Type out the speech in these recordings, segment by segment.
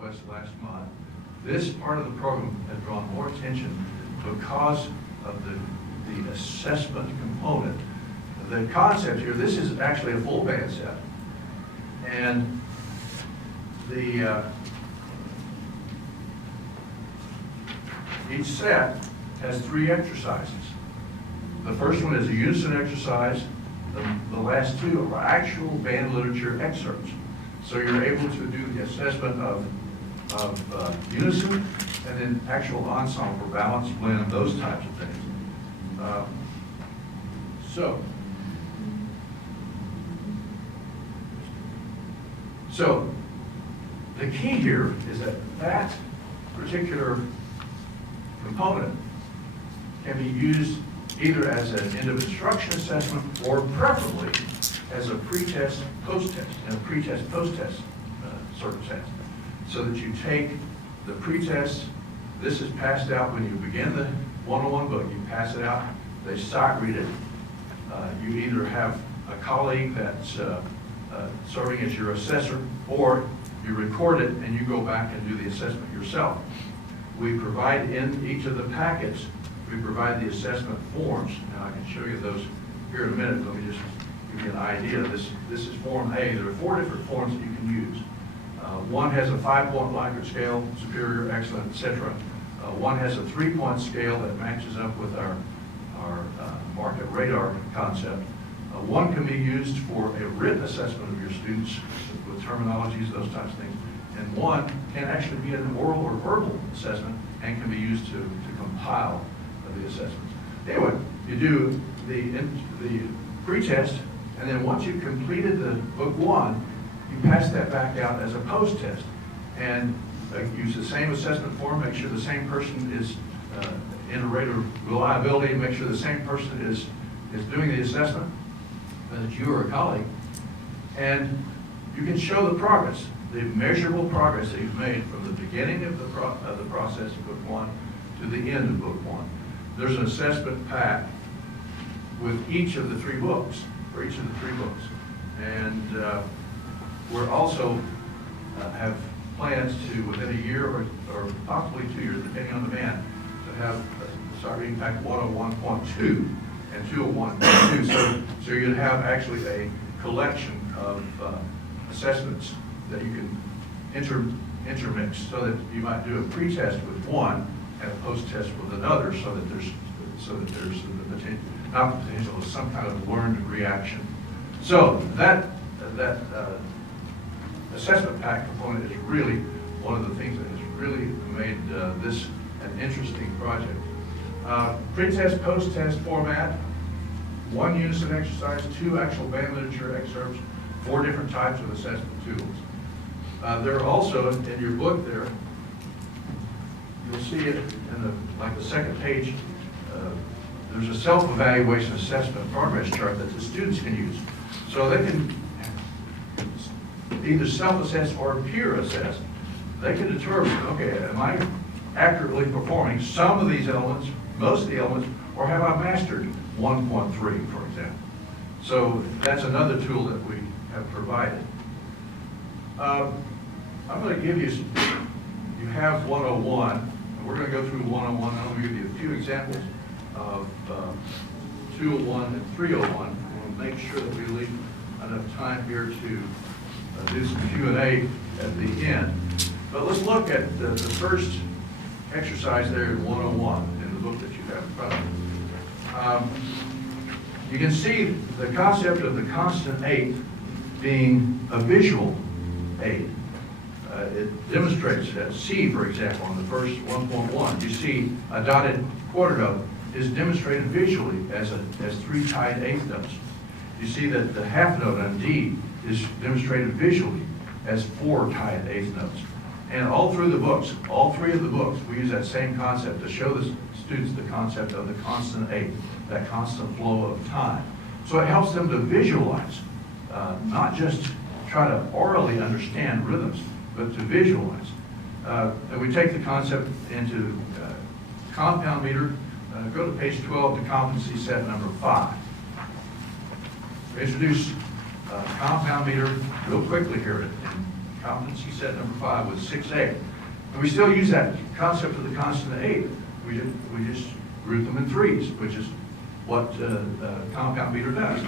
Midwest last month. This part of the program has drawn more attention because of the assessment component. The concept here, this is actually a full band set. And each set has 3 exercises. The first one is a unison exercise. The last 2 are actual band literature excerpts. So you're able to do the assessment of unison and then actual ensemble, balance, blend, those types of things. So the key here is that particular component can be used either as an end of instruction assessment or preferably as a pre-test, post-test, and a pre-test, post-test circumstance. So that you take the pre-test, this is passed out when you begin the 101 book, you pass it out, they sight read it. You either have a colleague that's serving as your assessor, or you record it and you go back and do the assessment yourself. We provide in each of the packets, we provide the assessment forms. Now I can show you those here in a minute. Let me just give you an idea. This is Form A. There are 4 different forms that you can use. One has a 5-point Likert scale, superior, excellent, etc. One has a 3-point scale that matches up with our market radar concept. One can be used for a written assessment of your students with terminologies, those types of things. And one can actually be an oral or verbal assessment and can be used to compile the assessments. Anyway, you do the pre-test, and then once you've completed the book 1, you pass that back out as a post-test. And use the same assessment form, make sure the same person is inter-rater reliability, make sure the same person is doing the assessment, that you or a colleague, and you can show the progress, the measurable progress that you've made from the beginning of the process of book 1 to the end of book 1. There's an assessment pack with each of the 3 books, for each of the 3 books. And we're also have plans to, within a year or possibly 2 years, depending on the band, to have a Sightreading Pack 101.2 and 201.2. So you'd have actually a collection of assessments that you can intermix, so that you might do a pre-test with one and a post-test with another, so that there's the potential, not the potential, some kind of learned reaction. So that assessment pack component is really one of the things that has really made this an interesting project. Pre-test, post-test format, 1 unison exercise, 2 actual band literature excerpts, 4 different types of assessment tools. There are also, in your book there, you'll see it in the second page, there's a self-evaluation assessment progress chart that the students can use. So they can either self-assess or peer assess. They can determine, okay, am I accurately performing some of these elements, most of the elements, or have I mastered 1.3, for example? So that's another tool that we have provided. I'm going to give you have 101, and we're going to go through 101. I'm going to give you a few examples of 201 and 301. I want to make sure that we leave enough time here to do some Q&A at the end. But let's look at the first exercise there in 101 in the book that you have in front of you. You can see the concept of the constant 8 being a visual aid. It demonstrates that C, for example, on the first 1.1, you see a dotted quarter note is demonstrated visually as 3 tied eighth notes. You see that the half note on D is demonstrated visually as 4 tied eighth notes. And all through the books, all 3 of the books, we use that same concept to show the students the concept of the constant 8, that constant flow of time. So it helps them to visualize, not just try to orally understand rhythms, but to visualize. And we take the concept into compound meter. Go to page 12 to competency set number 5. Introduce compound meter real quickly here in competency set number 5 was 6A. And we still use that concept of the constant 8. We just group them in 3s, which is what compound meter does.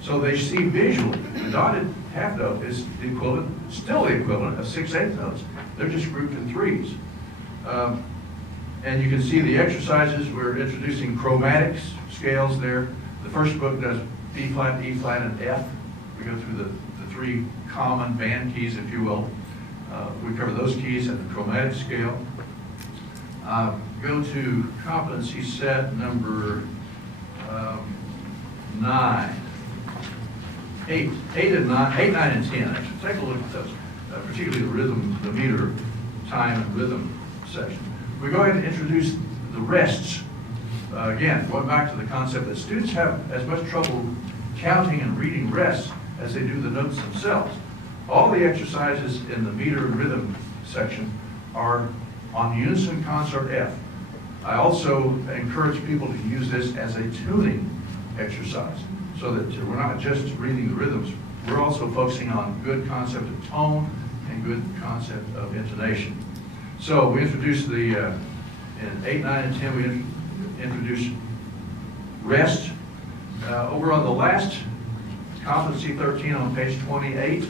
So they see visually, the dotted half note is the equivalent, still the equivalent of 6/8 notes. They're just grouped in 3s. And you can see the exercises. We're introducing chromatics scales there. The first book does B flat, E flat, and F. We go through the 3 common band keys, if you will. We cover those keys and the chromatic scale. Go to competency set number 9. 8, 9, and 10. Actually, take a look at those, particularly the rhythm, the meter, time, and rhythm section. We go ahead and introduce the rests. Again, going back to the concept that students have as much trouble counting and reading rests as they do the notes themselves. All the exercises in the meter and rhythm section are on unison consort F. I also encourage people to use this as a tuning exercise, so that we're not just reading the rhythms, we're also focusing on good concept of tone and good concept of intonation. So we introduced in 8, 9, and 10, we introduced rest. Over on the last competency 13 on page 28,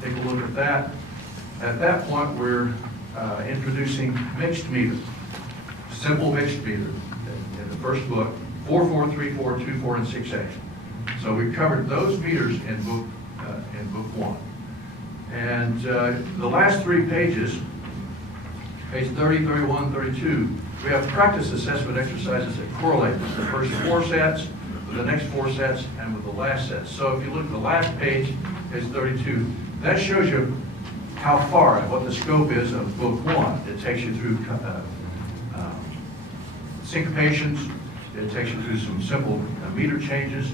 take a look at that. At that point, we're introducing mixed meter, simple mixed meter in the first book, 4, 4, 3, 4, 2, 4, and 6A. So we covered those meters in book 1. And the last 3 pages, page 30, 31, 32, we have practice assessment exercises that correlate with the first 4 sets, with the next 4 sets, and with the last set. So if you look at the last page, page 32, that shows you how far and what the scope is of book 1. It takes you through syncopations, it takes you through some simple meter changes,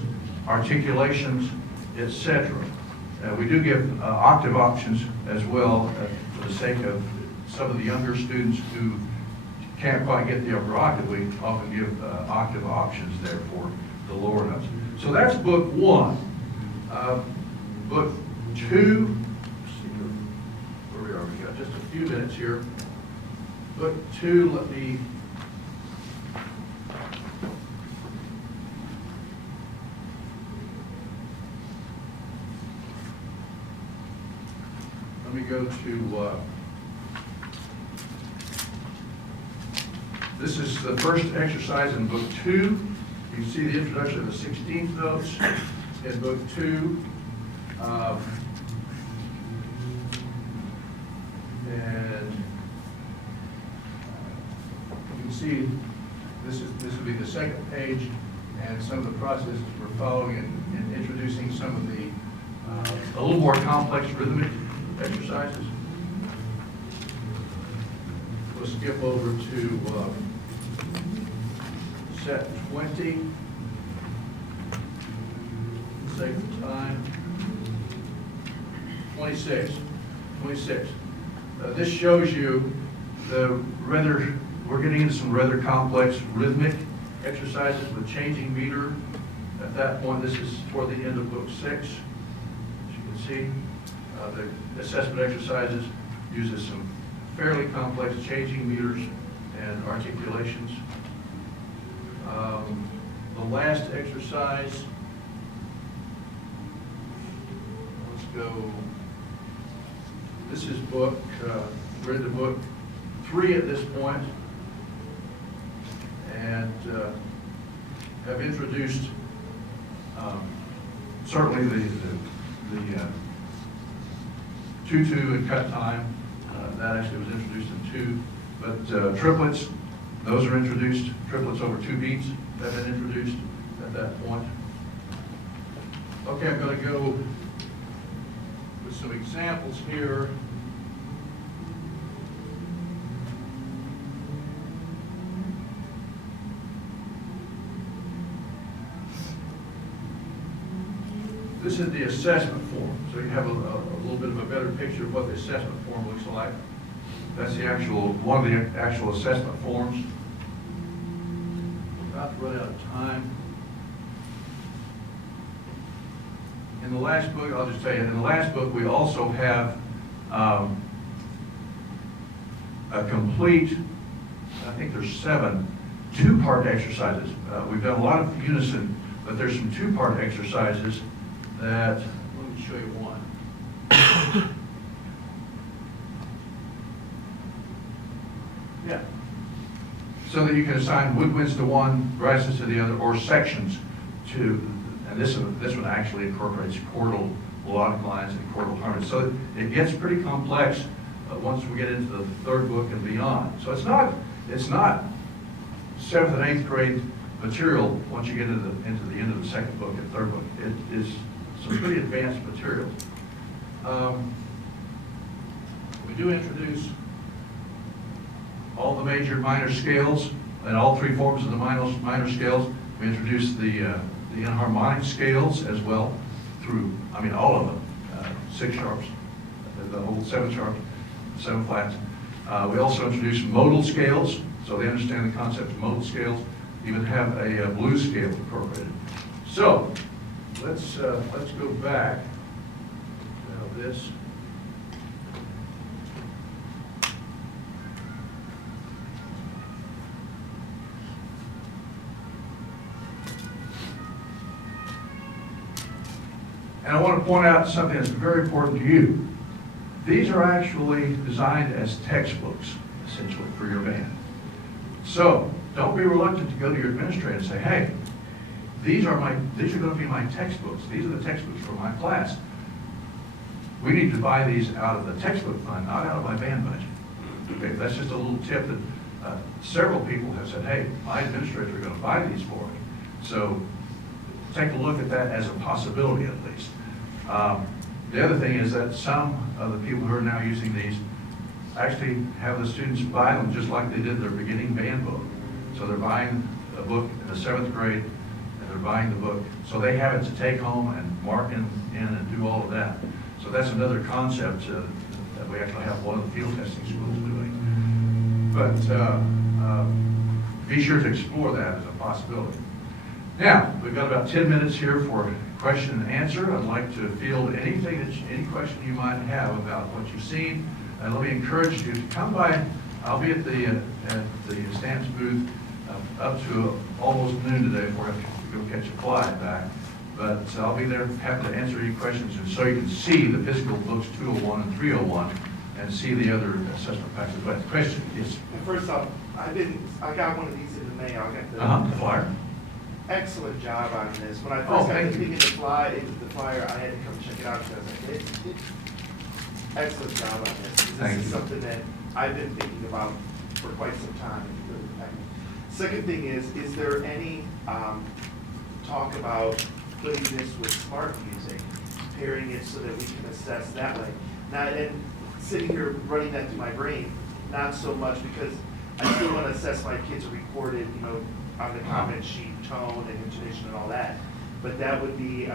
articulations, etc. We do give octave options as well for the sake of some of the younger students who can't quite get the upper octave. We often give octave options there for the lower notes. So that's book 1. Book 2, let's see where we are. We got just a few minutes here. Book 2, let me go to, this is the first exercise in book 2. You can see the introduction of the 16th notes in book 2. And you can see this will be the second page, and some of the processes we're following in introducing some of the a little more complex rhythmic exercises. We'll skip over to set 20. For the sake of time. 26. This shows you we're getting into some rather complex rhythmic exercises with changing meter. At that point, this is toward the end of book 6. As you can see, the assessment exercises uses some fairly complex changing meters and articulations. The last exercise, let's go, this is book, we're into book 3 at this point, and have introduced certainly the 2-2 and cut time. That actually was introduced in 2. But triplets, those are introduced. Triplets over 2 beats have been introduced at that point. Okay, I'm going to go with some examples here. This is the assessment form, so you have a little bit of a better picture of what the assessment form looks like. That's the one of the actual assessment forms. We're about to run out of time. In the last book, I'll just tell you, in the last book we also have a complete, I think there's 7 two-part exercises. We've done a lot of unison, but there's some two-part exercises that, let me show you one. Yeah. So that you can assign woodwinds to one, grasses to the other, or sections to, and this one actually incorporates chordal melodic lines and chordal harmonies. So it gets pretty complex once we get into the 3rd book and beyond. So it's not 7th and 8th grade material once you get into the end of the 2nd book and 3rd book. It is some pretty advanced material. We do introduce all the major minor scales and all 3 forms of the minor scales. We introduce the enharmonic scales as well through, I mean, all of them, 6 sharps, the whole 7 sharps, 7 flats. We also introduce modal scales, so they understand the concept of modal scales. Even have a blues scale incorporated. So let's go back. Now this. And I want to point out something that's very important to you. These are actually designed as textbooks, essentially, for your band. So don't be reluctant to go to your administrator and say, hey, these are going to be my textbooks. These are the textbooks for my class. We need to buy these out of the textbook fund, not out of my band budget. Okay, that's just a little tip that several people have said, hey, my administrators are going to buy these for me. So take a look at that as a possibility at least. The other thing is that some of the people who are now using these actually have the students buy them just like they did their beginning band book. So they're buying a book in the 7th grade and they're buying the book. So they have it to take home and mark in and do all of that. So that's another concept that we actually have one of the field testing schools doing. But be sure to explore that as a possibility. Now, we've got about 10 minutes here for question and answer. I'd like to field any question you might have about what you've seen. And let me encourage you to come by. I'll be at the Stanton's booth up to almost noon today before I have to go catch a flight back. But I'll be there happy to answer any questions, and so you can see the physical books 201 and 301 and see the other assessment packages. But the question is. First off, I got one of these in the mail. I got The flyer. Excellent job on this. When I first got the thing in the flyer, I had to come check it out because I was like, excellent job on this. This is something that I've been thinking about for quite some time. Second thing is there any talk about putting this with smart music, pairing it so that we can assess that way? Now, and sitting here running that through my brain, not so much, because I still want to assess my kids recorded, on the comment sheet, tone and intonation and all that. But that would be,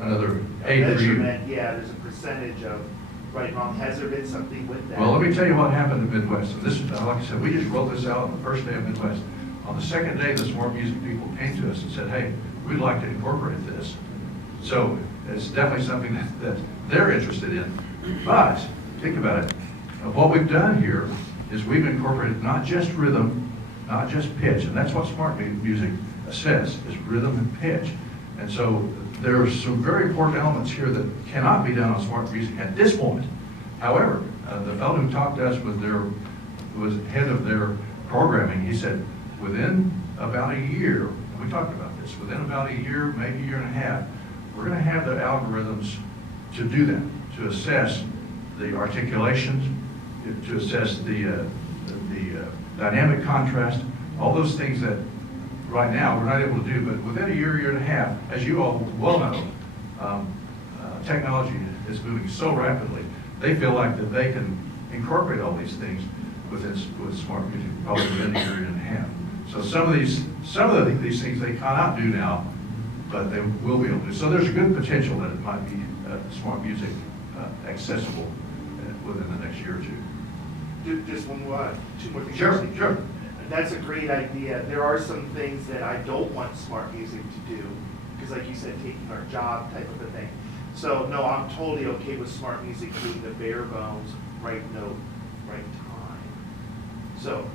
another aid for you. measurement. Yeah, there's a percentage of right and wrong. Has there been something with that? Well, let me tell you what happened in Midwest. And this, like I said, we just rolled this out on the first day of Midwest. On the second day, the smart music people came to us and said, hey, we'd like to incorporate this. So it's definitely something that they're interested in. But think about it. What we've done here is we've incorporated not just rhythm, not just pitch, and that's what smart music says, is rhythm and pitch. And so there are some very important elements here that cannot be done on smart music at this point. However, the fellow who talked to us who was head of their programming, he said, within about a year, and we talked about this, within about a year, maybe a year and a half, we're going to have the algorithms to do that, to assess the articulations, to assess the dynamic contrast, all those things that right now we're not able to do, but within a year, year and a half, as you all well know, technology is moving so rapidly, they feel like that they can incorporate all these things with smart music probably within a year and a half. So some of these things they cannot do now, but they will be able to. So there's a good potential that it might be smart music accessible within the next year or two. Just two more things. Sure. That's a great idea. There are some things that I don't want smart music to do, because like you said, taking our job type of a thing. So, no, I'm totally okay with smart music being the bare bones, right note, right time. So,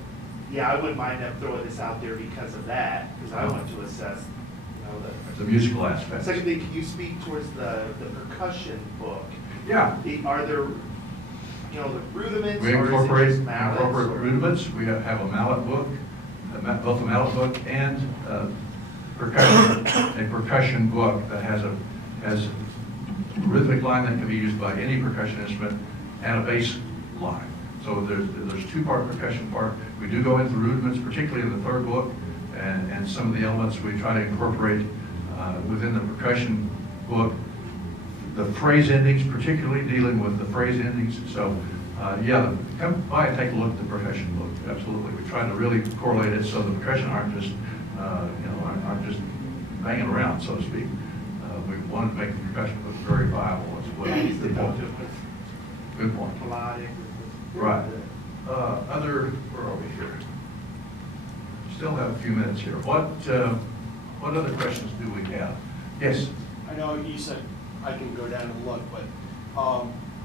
yeah, I wouldn't mind them throwing this out there because of that, because I want to assess, The musical aspect. Second thing, can you speak towards the percussion book? Yeah. Are there, the rudiments, We or incorporate is it just mallets? rudiments. We have a mallet book, both a mallet book and a percussion book that has a rhythmic line that can be used by any percussion instrument and a bass line. So there's two-part percussion part. We do go into rudiments, particularly in the third book, and some of the elements we try to incorporate within the percussion book. The phrase endings, particularly dealing with the phrase endings. So, yeah, come by and take a look at the percussion book. Absolutely, we try to really correlate it so the percussion aren't just, aren't just banging around, so to speak. We wanted to make the percussion book very viable as well. Good point. Melodic. Right. Where are we here? Still have a few minutes here. What other questions do we have? Yes? I know you said I can go down and look, but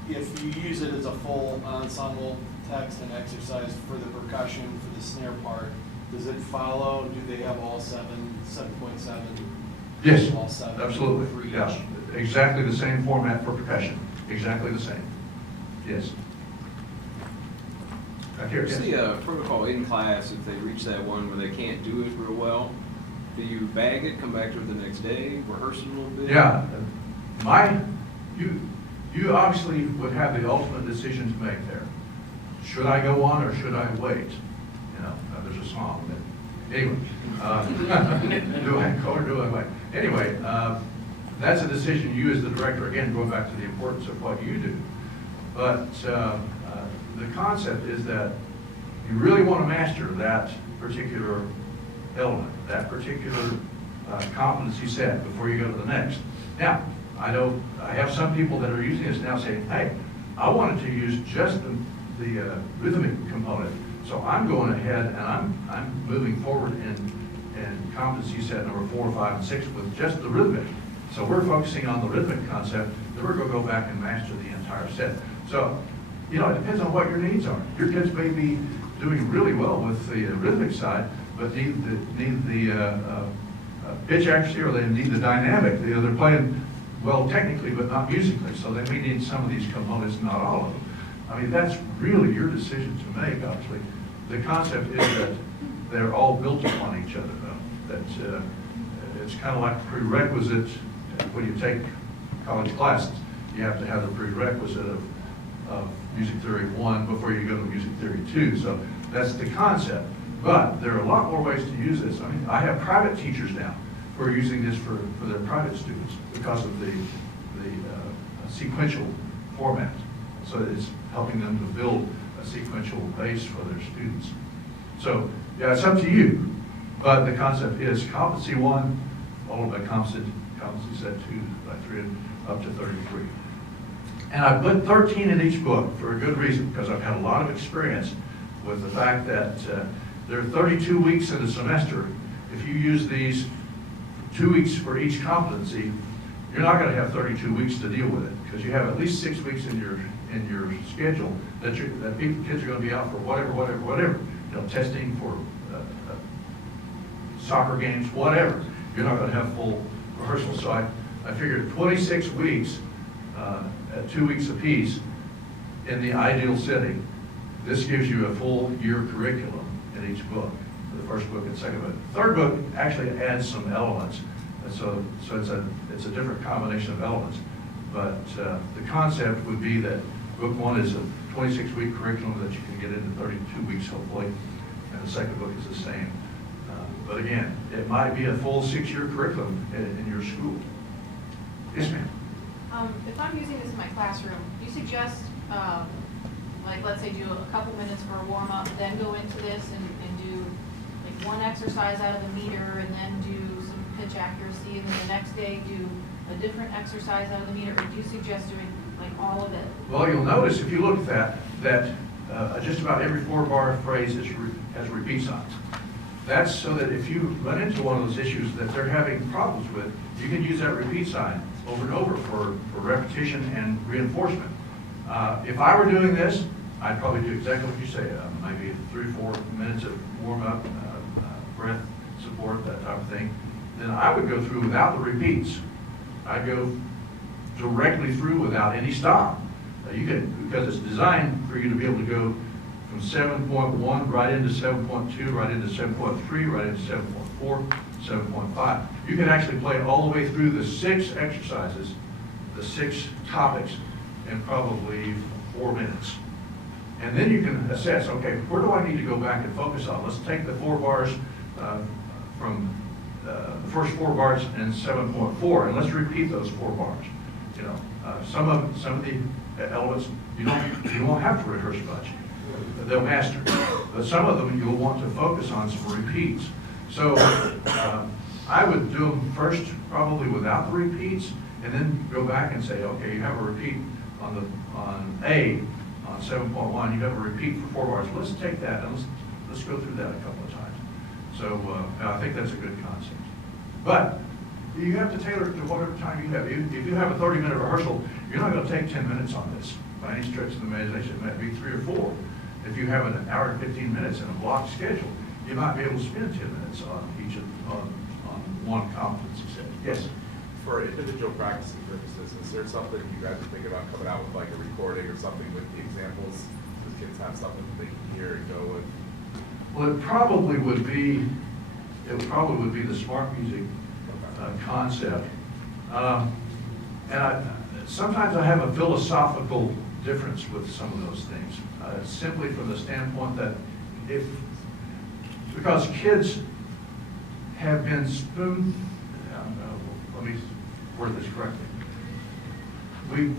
if you use it as a full ensemble text and exercise for the percussion, for the snare part, does it follow? Do they have all 7.7? Yes, all 7 absolutely. for each? Yeah, exactly the same format for percussion. Exactly the same. Yes. Back here, What's yes. the protocol in class if they reach that one where they can't do it real well? Do you bag it, come back to it the next day, rehearse it a little bit? Yeah, you obviously would have the ultimate decision to make there. Should I go on or should I wait? There's a song that, anyway, do I go or do I wait? Anyway, that's a decision you as the director, again, going back to the importance of what you do. But the concept is that you really want to master that particular element, that particular competency set before you go to the next. Now, I know I have some people that are using this now saying, hey, I wanted to use just the rhythmic component, so I'm going ahead and I'm moving forward in competency set number 4, 5, and 6 with just the rhythmic. So we're focusing on the rhythmic concept, then we're going to go back and master the entire set. So, it depends on what your needs are. Your kids may be doing really well with the rhythmic side, but need the pitch accuracy, or they need the dynamic. They're playing well technically, but not musically, so they may need some of these components, not all of them. I mean, that's really your decision to make, obviously. The concept is that they're all built upon each other, though. That it's kind of like prerequisite when you take college classes. You have to have the prerequisite of Music Theory 1 before you go to Music Theory 2. So that's the concept. But there are a lot more ways to use this. I mean, I have private teachers now who are using this for their private students because of the sequential format. So it's helping them to build a sequential base for their students. So, yeah, it's up to you. But the concept is competency 1, followed by competency set 2 by 3, up to 33. And I put 13 in each book for a good reason, because I've had a lot of experience with the fact that there are 32 weeks in a semester. If you use these 2 weeks for each competency, you're not going to have 32 weeks to deal with it, because you have at least 6 weeks in your schedule that kids are going to be out for whatever. Testing for soccer games, whatever. You're not going to have full rehearsal. So I figured 26 weeks at 2 weeks apiece in the ideal setting. This gives you a full year curriculum in each book, the first book and second book. The third book actually adds some elements, and so it's a different combination of elements. But the concept would be that book 1 is a 26-week curriculum that you can get into 32 weeks, hopefully, and the second book is the same. But again, it might be a full 6-year curriculum in your school. Yes, ma'am. If I'm using this in my classroom, do you suggest, like, let's say do a couple minutes for a warm-up, then go into this and do like one exercise out of the meter, and then do some pitch accuracy, and then the next day do a different exercise out of the meter, or do you suggest doing like all of it? Well, you'll notice if you look at that just about every 4-bar phrase has repeat signs. That's so that if you run into one of those issues that they're having problems with, you can use that repeat sign over and over for repetition and reinforcement. If I were doing this, I'd probably do exactly what you say, maybe 3 or 4 minutes of warm-up, breath support, that type of thing. Then I would go through without the repeats. I'd go directly through without any stop. Because it's designed for you to be able to go from 7.1 right into 7.2, right into 7.3, right into 7.4, 7.5. You can actually play all the way through the 6 exercises, the 6 topics, in probably 4 minutes. And then you can assess, okay, where do I need to go back and focus on? Let's take the 4 bars from the first 4 bars in 7.4, and let's repeat those 4 bars. You know, some of the elements you won't have to rehearse much. They'll master. But some of them you'll want to focus on some repeats. So I would do them first probably without the repeats, and then go back and say, okay, you have a repeat on A on 7.1. You have a repeat for 4 bars. Let's take that and let's go through that a couple of times. So I think that's a good concept. But you have to tailor it to whatever time you have. If you have a 30-minute rehearsal, you're not going to take 10 minutes on this by any stretch of the imagination. It might be 3 or 4. If you have an hour and 15 minutes in a block schedule, you might be able to spend 10 minutes on on one competency set. Yes? For individual practicing purposes, is there something you guys are thinking about coming out with, like a recording or something with the examples? Does kids have something that they can hear and go with? Well, it probably would be the smart music concept. Sometimes I have a philosophical difference with some of those things, simply from the standpoint that because kids have been let me word this correctly. We've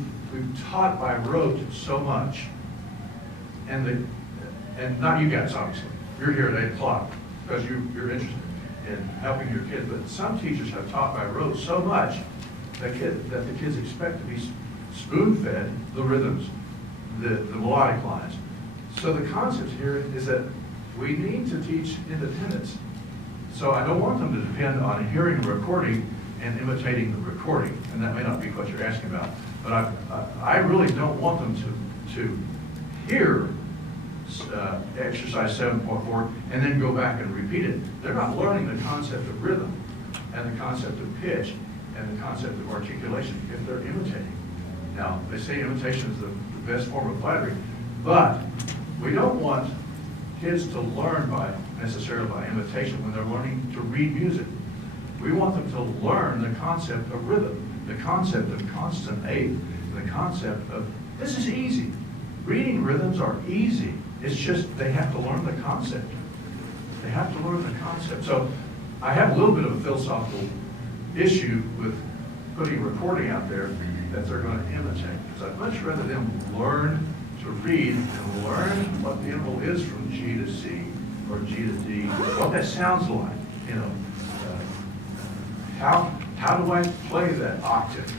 taught by rote so much, and not you guys, obviously. You're here at 8 o'clock because you're interested in helping your kids, but some teachers have taught by rote so much that the kids expect to be spoon-fed the rhythms, the melodic lines. So the concept here is that we need to teach independence. So I don't want them to depend on hearing a recording and imitating the recording, and that may not be what you're asking about, but I really don't want them to hear exercise 7.4 and then go back and repeat it. They're not learning the concept of rhythm and the concept of pitch and the concept of articulation if they're imitating. Now, they say imitation is the best form of flattery, but we don't want kids to learn necessarily by imitation when they're learning to read music. We want them to learn the concept of rhythm, the concept of constant eighth, the concept of, this is easy. Reading rhythms are easy. It's just they have to learn the concept. They have to learn the concept. So I have a little bit of a philosophical issue with putting recording out there that they're going to imitate. Because I'd much rather them learn to read and learn what the interval is from G to C or G to D, what that sounds like. You know, how do I play that octave?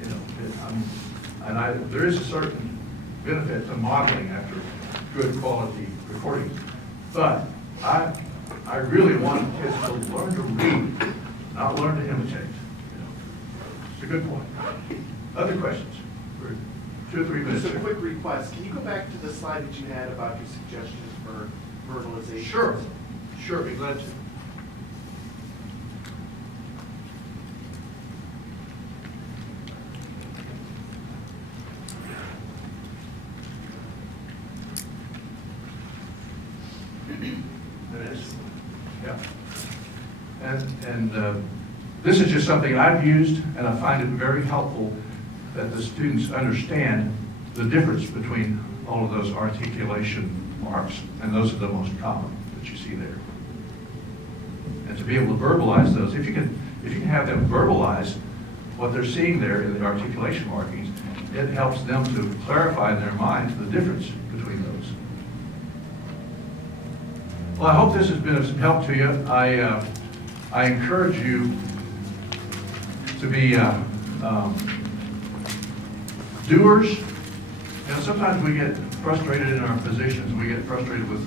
You know, there is a certain benefit to modeling after good quality recordings, but I really want kids to learn to read, not learn to imitate. You know, it's a good point. Other questions? We're 2 or 3 minutes. Just a quick request. Can you go back to the slide that you had about your suggestions for verbalization? Sure, be glad to. It is. Yeah. And this is just something I've used, and I find it very helpful that the students understand the difference between all of those articulation marks, and those are the most common that you see there. And to be able to verbalize those, if you can have them verbalize what they're seeing there in the articulation markings, it helps them to clarify in their minds the difference between those. Well, I hope this has been of some help to you. I encourage you to be doers. You know, sometimes we get frustrated in our positions. We get frustrated with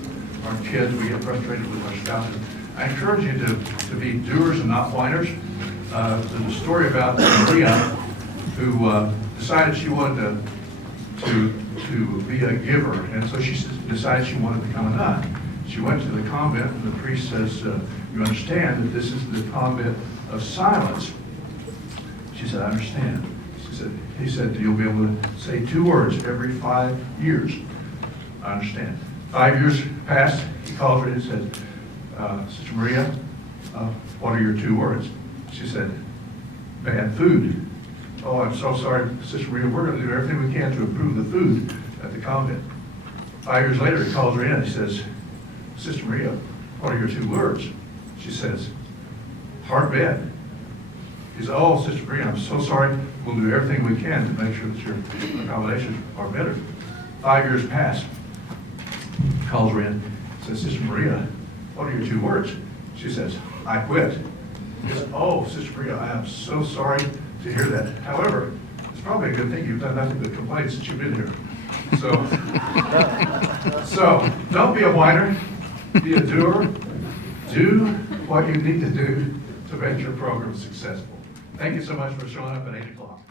our kids. We get frustrated with our spouses. I encourage you to be doers and not whiners. There's a story about Maria who decided she wanted to be a giver, and so she decided she wanted to become a nun. She went to the convent, and the priest says, you understand that this is the convent of silence. She said, I understand. He said, you'll be able to say 2 words every 5 years. I understand. 5 years passed, he called her and said, Sister Maria, what are your 2 words? She said, bad food. Oh, I'm so sorry, Sister Maria, we're going to do everything we can to improve the food at the convent. 5 years later, he calls her in and he says, Sister Maria, what are your 2 words? She says, hard bed. He said, oh, Sister Maria, I'm so sorry. We'll do everything we can to make sure that your accommodations are better. 5 years pass. He calls her in, says, Sister Maria, what are your 2 words? She says, I quit. He said, oh, Sister Maria, I am so sorry to hear that. However, it's probably a good thing you've done nothing but complain since you've been here. So don't be a whiner, be a doer. Do what you need to do to make your program successful. Thank you so much for showing up at 8 o'clock.